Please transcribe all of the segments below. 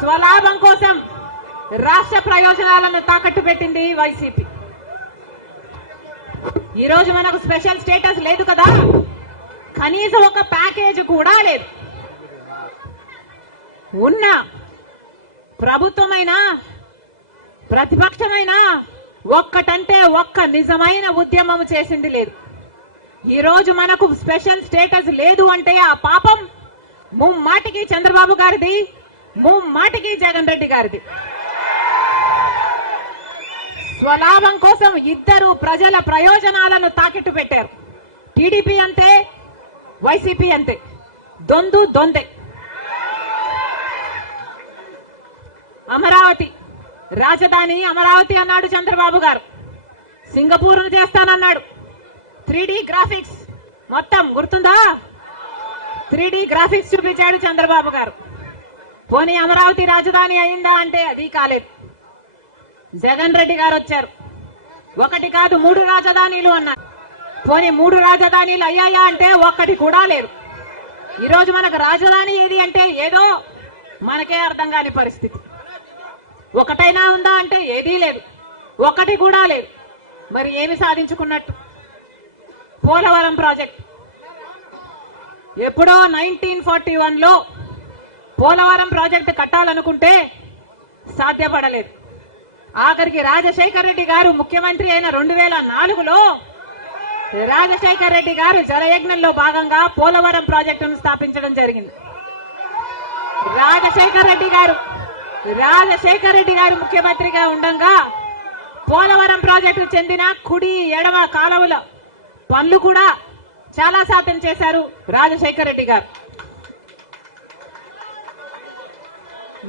స్వలాభం కోసం రాష్ట్ర ప్రయోజనాలను తాకట్టు పెట్టింది వైసీపీ ఈరోజు మనకు స్పెషల్ స్టేటస్ లేదు కదా కనీసం ఒక ప్యాకేజ్ కూడా లేదు ఉన్న ప్రభుత్వమైనా ప్రతిపక్షమైనా ఒక్కటంటే ఒక్క నిజమైన ఉద్యమం చేసింది లేదు ఈరోజు మనకు స్పెషల్ స్టేటస్ లేదు అంటే ఆ పాపం ముమ్మాటికి చంద్రబాబు గారిది ముమ్మాటికి జగన్ రెడ్డి గారిది స్వలాభం కోసం ఇద్దరు ప్రజల ప్రయోజనాలను తాకిట్టు పెట్టారు టీడీపీ అంతే వైసీపీ అంతే దొందు దొందే అమరావతి రాజధాని అమరావతి అన్నాడు చంద్రబాబు గారు సింగపూర్ చేస్తానన్నాడు త్రీ గ్రాఫిక్స్ మొత్తం గుర్తుందా త్రీ గ్రాఫిక్స్ చూపించాడు చంద్రబాబు గారు పోనీ అమరావతి రాజధాని అయిందా అంటే అది కాలేదు జగన్ రెడ్డి గారు వచ్చారు ఒకటి కాదు మూడు రాజధానీలు అన్నారు పోనీ మూడు రాజధానీలు అయ్యాయా అంటే ఒక్కటి కూడా లేదు ఈరోజు మనకు రాజధాని ఏది అంటే ఏదో మనకే అర్థం కాని పరిస్థితి ఒకటైనా ఉందా అంటే ఏదీ లేదు ఒకటి కూడా లేదు మరి ఏమి సాధించుకున్నట్టు పోలవరం ప్రాజెక్ట్ ఎప్పుడో నైన్టీన్ ఫార్టీ వన్లో పోలవరం ప్రాజెక్టు కట్టాలనుకుంటే సాధ్యపడలేదు ఆఖరికి రాజశేఖర్ రెడ్డి గారు ముఖ్యమంత్రి అయిన రెండు వేల నాలుగులో రాజశేఖర్ రెడ్డి గారు జలయజ్ఞంలో భాగంగా పోలవరం ప్రాజెక్టును స్థాపించడం జరిగింది రాజశేఖర్ రెడ్డి గారు రాజశేఖర్ రెడ్డి గారు ముఖ్యమంత్రిగా ఉండగా పోలవరం ప్రాజెక్టు చెందిన కుడి ఎడవ కాలవుల పనులు కూడా చాలా శాతం చేశారు రాజశేఖర్ రెడ్డి గారు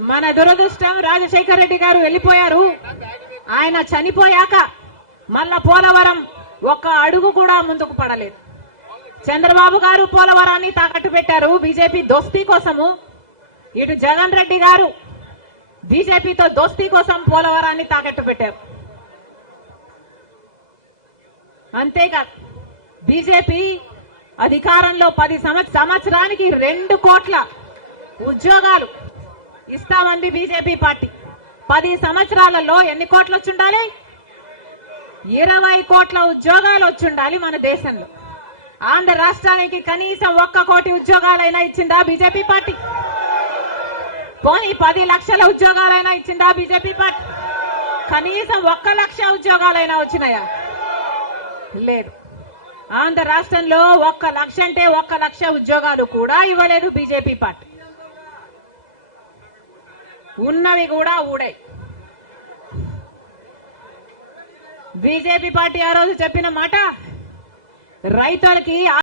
మన దురదృష్టం రాజశేఖర రెడ్డి గారు వెళ్ళిపోయారు ఆయన చనిపోయాక మళ్ళా పోలవరం ఒక్క అడుగు కూడా ముందుకు పడలేదు చంద్రబాబు గారు పోలవరాన్ని తాకట్టు పెట్టారు బీజేపీ దోస్తీ కోసము ఇటు జగన్ రెడ్డి గారు బీజేపీతో దోస్తీ కోసం పోలవరాన్ని తాకట్టు పెట్టారు అంతేకాదు బీజేపీ అధికారంలో పది సంవత్సరానికి రెండు కోట్ల ఉద్యోగాలు ఇస్తామంది బీజేపీ పార్టీ పది సంవత్సరాలలో ఎన్ని కోట్లు వచ్చుండాలి ఇరవై కోట్ల ఉద్యోగాలు వచ్చుండాలి మన దేశంలో ఆంధ్ర రాష్ట్రానికి కనీసం ఒక్క కోటి ఉద్యోగాలైనా ఇచ్చిందా బీజేపీ పార్టీ పోనీ పది లక్షల ఉద్యోగాలైనా ఇచ్చిందా బీజేపీ పార్టీ కనీసం ఒక్క లక్ష ఉద్యోగాలైనా వచ్చినాయా లేదు ఆంధ్ర రాష్ట్రంలో ఒక్క లక్ష అంటే ఒక్క లక్ష ఉద్యోగాలు కూడా ఇవ్వలేదు బీజేపీ పార్టీ ఉన్నవి కూడా ఊడాయి బీజేపీ పార్టీ ఆ రోజు చెప్పిన మాట రైతులకి